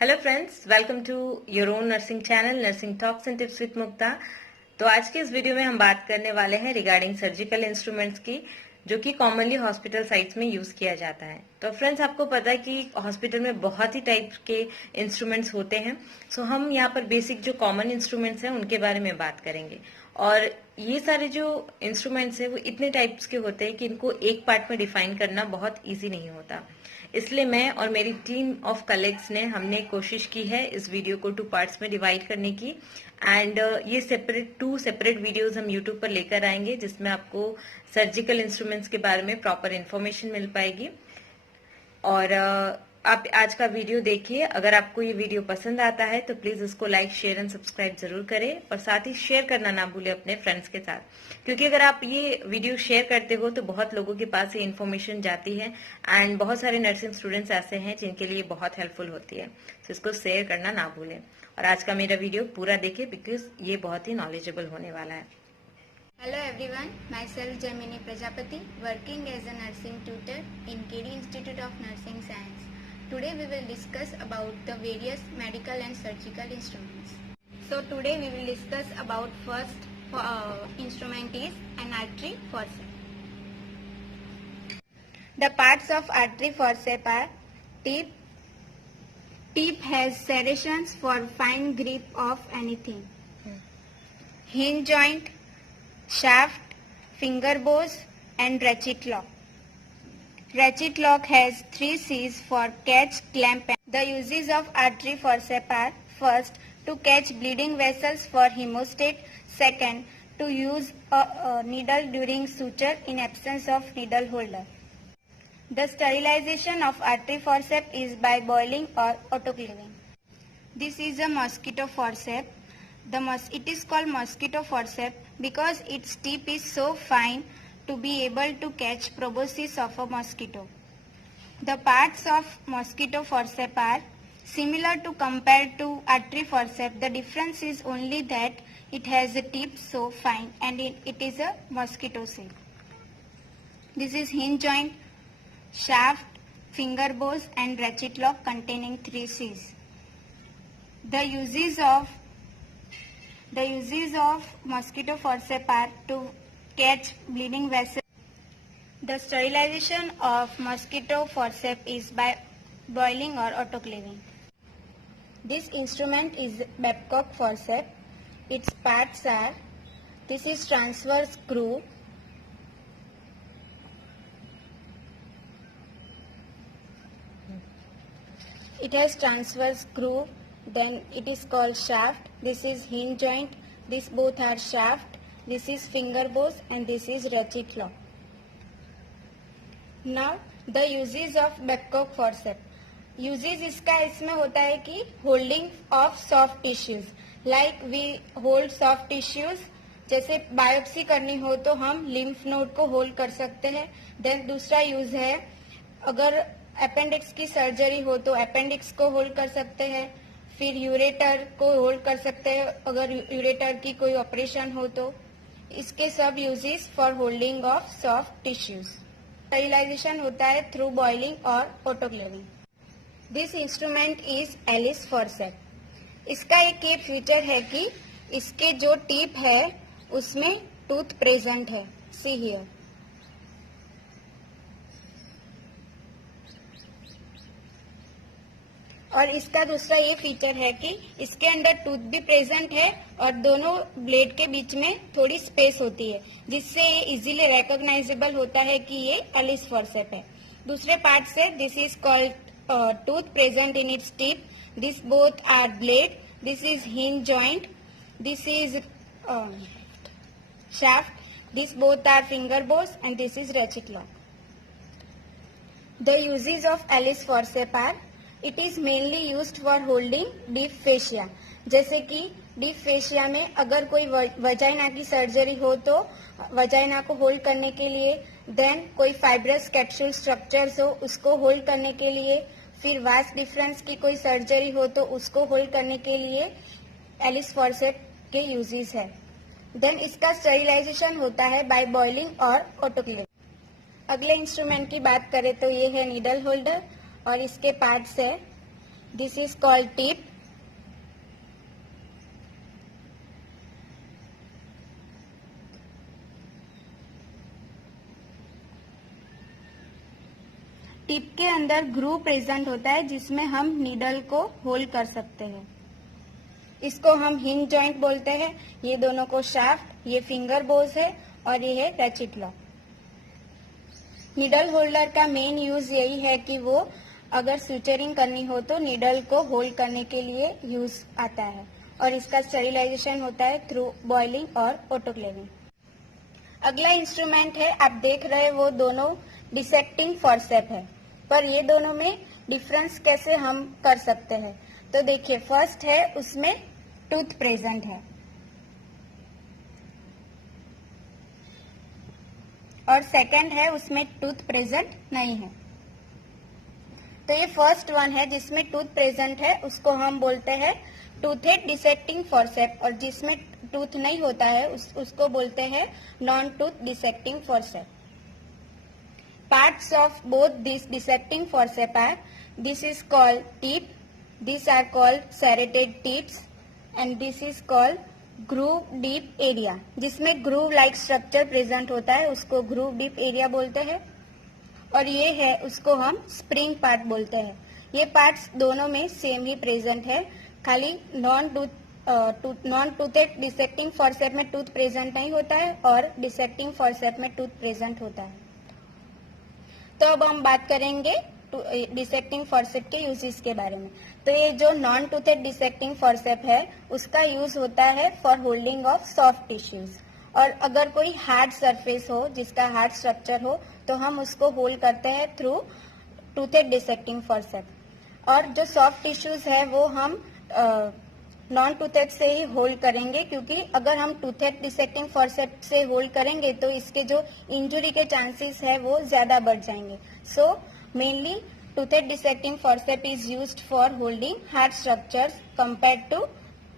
Hello friends, welcome to your own nursing channel nursing talks and tips with Mukta. तो आज की इस video में हम बात करने वाले हैं रिगार्डिंग सर्जिकल इंस्ट्रूमेंट्स की, जो कि कॉमनली हॉस्पिटल साइट्स में यूज किया जाता है। तो फ्रेंड्स, आपको पता है कि हॉस्पिटल में बहुत ही टाइप के इंस्ट्रूमेंट्स होते हैं। सो हम यहाँ पर बेसिक जो कॉमन इंस्ट्रूमेंट्स हैं उनके बारे में बात करेंगे। और ये सारे जो इंस्ट्रूमेंट्स हैं वो इतने टाइप्स के होते हैं कि इनको एक पार्ट में डिफाइन करना बहुत ईजी नहीं होता। इसलिए मैं और मेरी टीम ऑफ कलीग्स ने हमने कोशिश की है इस वीडियो को 2 पार्ट्स में डिवाइड करने की। एंड ये टू सेपरेट वीडियोस हम यूट्यूब पर लेकर आएंगे, जिसमें आपको सर्जिकल इंस्ट्रूमेंट्स के बारे में प्रॉपर इन्फॉर्मेशन मिल पाएगी। और आप आज का वीडियो देखिए। अगर आपको ये वीडियो पसंद आता है तो प्लीज इसको लाइक, शेयर एंड सब्सक्राइब जरूर करें, और साथ ही शेयर करना ना भूलें अपने फ्रेंड्स के साथ, क्योंकि अगर आप ये वीडियो शेयर करते हो तो बहुत लोगों के पास ये इन्फॉर्मेशन जाती है। एंड बहुत सारे नर्सिंग स्टूडेंट्स ऐसे हैं जिनके लिए बहुत हेल्पफुल होती है। तो इसको शेयर करना ना भूलें, और आज का मेरा वीडियो पूरा देखिए बिकॉज ये बहुत ही नॉलेजेबल होने वाला है। Hello everyone, myself Jaimini Prajapati, working as a nursing tutor in KD Institute of Nursing Science. Today we will discuss about the various medical and surgical instruments. So today we will discuss about first instrument is an artery forceps. The parts of artery forceps are tip. Tip has serrations for fine grip of anything. Hinge joint, shaft, finger bows and ratchet lock. Ratchet lock has 3 C's for catch, clamp and the uses of artery forceps are: first, to catch bleeding vessels for hemostat; second, to use a needle during suture in absence of needle holder. The sterilization of artery forceps is by boiling or autoclaving. This is a mosquito forceps. It is called mosquito forceps because its tip is so fine to be able to catch proboscis of a mosquito. The parts of mosquito forceps are similar to compared to artery forceps. The difference is only that it has a tip so fine and it is a mosquito shape. This is hinge joint, shaft, finger bows and ratchet lock containing 3 C's. The uses of mosquito forceps are to catch bleeding vessels. The sterilization of mosquito forceps is by boiling or autoclaving. This instrument is Babcock forceps. Its parts are: this is transverse screw, it has transverse screw, then it is called shaft. This is hinge joint, these both are shaft, this is finger bows and this is ratchet lock. Now the uses of Babcock forceps. Uses इसका इसमें होता है कि holding of soft tissues, like we hold soft tissues. जैसे biopsy करनी हो तो हम lymph node को होल्ड कर सकते हैं. देन दूसरा यूज है, अगर अपेंडिक्स की सर्जरी हो तो अपेंडिक्स को होल्ड कर सकते हैं. फिर यूरेटर को होल्ड कर सकते हैं अगर यूरेटर की कोई ऑपरेशन हो तो. इसके सब uses for holding of soft tissues. Sterilization होता है थ्रू बॉइलिंग और autoclaving. This instrument is Allis forceps. इसका एक ये फीचर है कि इसके जो टिप है उसमें टूथ प्रेजेंट है. See here. और इसका दूसरा ये फीचर है कि इसके अंदर टूथ भी प्रेजेंट है और दोनों ब्लेड के बीच में थोड़ी स्पेस होती है, जिससे ये इजीली रिकॉग्नाइजेबल होता है कि ये एलिस फॉर्सेप्स है. दूसरे पार्ट से this is called tooth present in its tip. This both are blade. This is hinge joint. This is shaft. These both are finger bows and this is ratchet lock. The uses of Alice forceps are: it is mainly used for holding deep fascia. जैसे कि deep fascia में अगर कोई vagina की surgery हो तो vagina को hold करने के लिए, देन कोई फाइब्रस कैप्सूल स्ट्रक्चर्स हो उसको होल्ड करने के लिए, फिर वास डिफरेंस की कोई सर्जरी हो तो उसको होल्ड करने के लिए एलिस फॉर्सेप्स के यूजेस है. देन इसका स्टेरिलाइजेशन होता है बाय बॉइलिंग और ऑटोक्लेविंग. अगले इंस्ट्रूमेंट की बात करें तो ये है नीडल होल्डर और इसके पार्ट्स है This is called tip. Tip के अंदर ग्रूव प्रेजेंट होता है जिसमें हम नीडल को होल्ड कर सकते हैं। इसको हम हिंज जॉइंट बोलते हैं। ये दोनों को शाफ्ट, ये फिंगर बोज है और ये है रैचिट लॉक। नीडल होल्डर का मेन यूज यही है कि वो अगर स्यूचरिंग करनी हो तो नीडल को होल्ड करने के लिए यूज आता है और इसका स्टरिलाइजेशन होता है थ्रू बॉइलिंग और ऑटोक्लेविंग। अगला इंस्ट्रूमेंट है, आप देख रहे हैं वो दोनों डिसेक्टिंग फॉर्सेप है, पर ये दोनों में डिफरेंस कैसे हम कर सकते हैं। तो देखिए, फर्स्ट है उसमें टूथ प्रेजेंट है और सेकंड है उसमें टूथ प्रेजेंट नहीं है। तो ये फर्स्ट वन है जिसमें टूथ प्रेजेंट है, उसको हम बोलते हैं टूथेड डिसेक्टिंग फॉर्सेप, और जिसमें टूथ नहीं होता है उसको बोलते हैं non tooth dissecting forceps. Parts of both these dissecting forceps are, this is called tip, these are called serrated tips, and this is called groove deep area. जिसमें groove like structure present होता है उसको groove deep area बोलते हैं, और ये है उसको हम spring part बोलते हैं। ये parts दोनों में सेम ही present है, खाली नॉन टूथेड डिसेक्टिंग फॉर्सेप में टूथ प्रेजेंट नहीं होता है और डिसेक्टिंग फॉर्सेप में टूथ प्रेजेंट होता है। तो अब हम बात करेंगे डिसेक्टिंग फॉर्सेप के यूजेस के बारे में। तो ये जो नॉन टूथेड डिसेक्टिंग फॉर्सेप है उसका यूज होता है for holding of soft tissues, और अगर कोई हार्ड सरफेस हो जिसका हार्ड स्ट्रक्चर हो तो हम उसको होल्ड करते हैं थ्रू टूथेड डिसेक्टिंग फॉर्सेप। और जो सॉफ्ट टिश्यूज है वो हम नॉन टूथेड से ही होल्ड करेंगे, क्योंकि अगर हम टूथेड डिसेक्टिंग फॉर्सेप से होल्ड करेंगे तो इसके जो इंजुरी के चांसेस है वो ज्यादा बढ़ जाएंगे। So mainly toothed dissecting forcep is used for holding hard structures compare to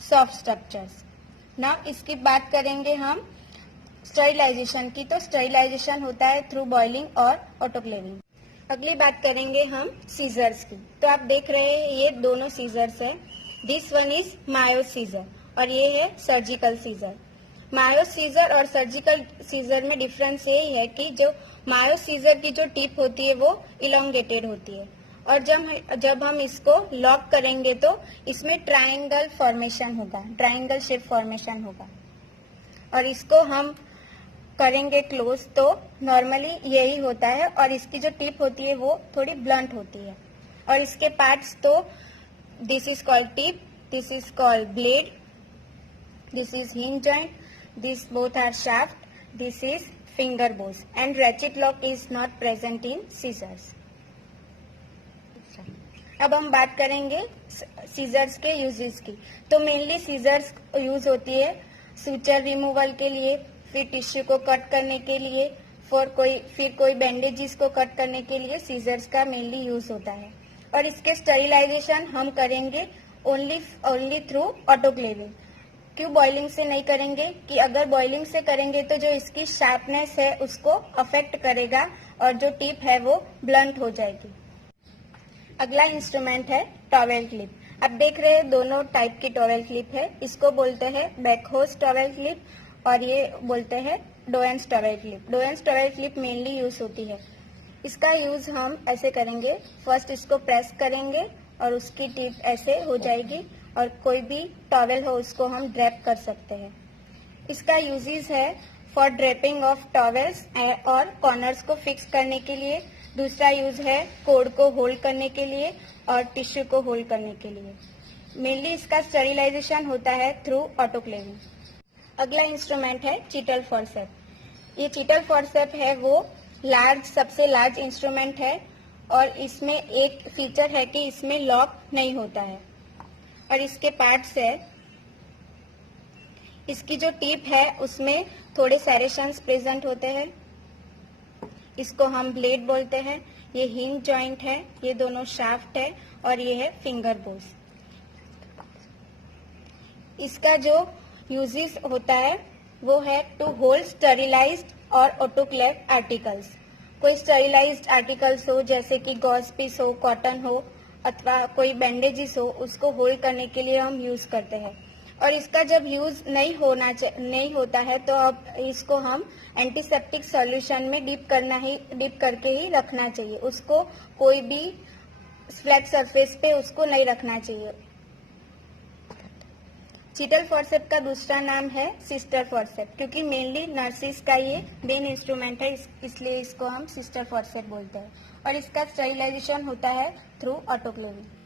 soft structures. Now इसकी बात करेंगे हम स्टरिलाइजेशन की। तो स्टरिलाइजेशन होता है थ्रू बॉइलिंग और ऑटोक्लेविंग। अगली बात करेंगे हम सीजर्स की। तो आप देख रहे हैं ये दोनों सीजर्स है। This one is Mayo scissor और ये है सर्जिकल सीजर। मायो सीजर और सर्जिकल सीजर में डिफरेंस यही है कि जो मायो सीजर की जो टिप होती है वो इलोंगेटेड होती है, और जब हम इसको लॉक करेंगे तो इसमें ट्रायंगल फॉर्मेशन होगा, ट्रायंगल शेप फॉर्मेशन होगा, और इसको हम करेंगे क्लोज तो नॉर्मली यही होता है। और इसकी जो टिप होती है वो थोड़ी ब्लंट होती है, और इसके पार्ट्स तो this is called tip, this is called blade, this is hinge joint, these both are shaft, this is finger bows, and ratchet lock is not present in scissors. अब हम बात करेंगे सीजर्स के यूजेस की। तो mainly seizures use होती है suture removal के लिए, फिर टिश्यू को कट करने के लिए, फिर कोई बैंडेजेस को कट करने के लिए सीजर्स का मेनली यूज होता है। और इसके स्टरिलाइजेशन हम करेंगे ओनली थ्रू ऑटोक्लेविंग। क्यों बॉइलिंग से नहीं करेंगे कि अगर बॉइलिंग से करेंगे तो जो इसकी शार्पनेस है उसको अफेक्ट करेगा और जो टिप है वो ब्लंट हो जाएगी। अगला इंस्ट्रूमेंट है टॉवेल क्लिप। आप देख रहे हैं दोनों टाइप की टॉवेल क्लिप है। इसको बोलते हैं बैकहोस टॉवेल क्लिप और ये बोलते हैं Doyen's towel clip. Doyen's towel clip mainly use होती है। इसका यूज हम ऐसे करेंगे, फर्स्ट इसको प्रेस करेंगे और उसकी टिप ऐसे हो जाएगी और कोई भी टॉवेल हो उसको हम ड्रैप कर सकते हैं। इसका यूजेस है फॉर ड्रेपिंग ऑफ टॉवेल्स और कॉर्नर्स को फिक्स करने के लिए। दूसरा यूज है कोड को होल्ड करने के लिए और टिश्यू को होल्ड करने के लिए। मेनली इसका स्टरिलाइजेशन होता है थ्रू ऑटोक्लेविंग। अगला इंस्ट्रूमेंट है चीटल फॉर्सेप। ये चीटल फॉर्सेप है वो सबसे लार्ज इंस्ट्रूमेंट है और इसमें एक फीचर है कि इसमें लॉक नहीं होता है। और इसके पार्ट्स है, इसकी जो टिप है उसमें थोड़े सेरेशंस प्रेजेंट होते हैं, इसको हम ब्लेड बोलते हैं। ये हिंज जॉइंट है, ये दोनों शाफ्ट है और ये है फिंगर बोस। इसका जो यूजेस होता है वो है टू होल्ड स्टरिलाइज्ड और ऑटोक्लेव आर्टिकल्स। कोई स्टरिलाइज्ड आर्टिकल्स हो जैसे कि गॉज पीस हो, कॉटन हो, अथवा कोई बैंडेजेस हो उसको होल्ड करने के लिए हम यूज करते हैं। और इसका जब यूज नहीं होता है तो अब इसको हम एंटीसेप्टिक सॉल्यूशन में डिप करके ही रखना चाहिए। उसको कोई भी फ्लैट सरफेस पे उसको नहीं रखना चाहिए। चीटल फॉरसेप का दूसरा नाम है सिस्टर फॉरसेप, क्योंकि मेनली नर्सिस का ये मेन इंस्ट्रूमेंट है, इसलिए इसको हम सिस्टर फॉरसेप बोलते हैं। और इसका स्टरिलाइजेशन होता है थ्रू ऑटोक्लेविंग।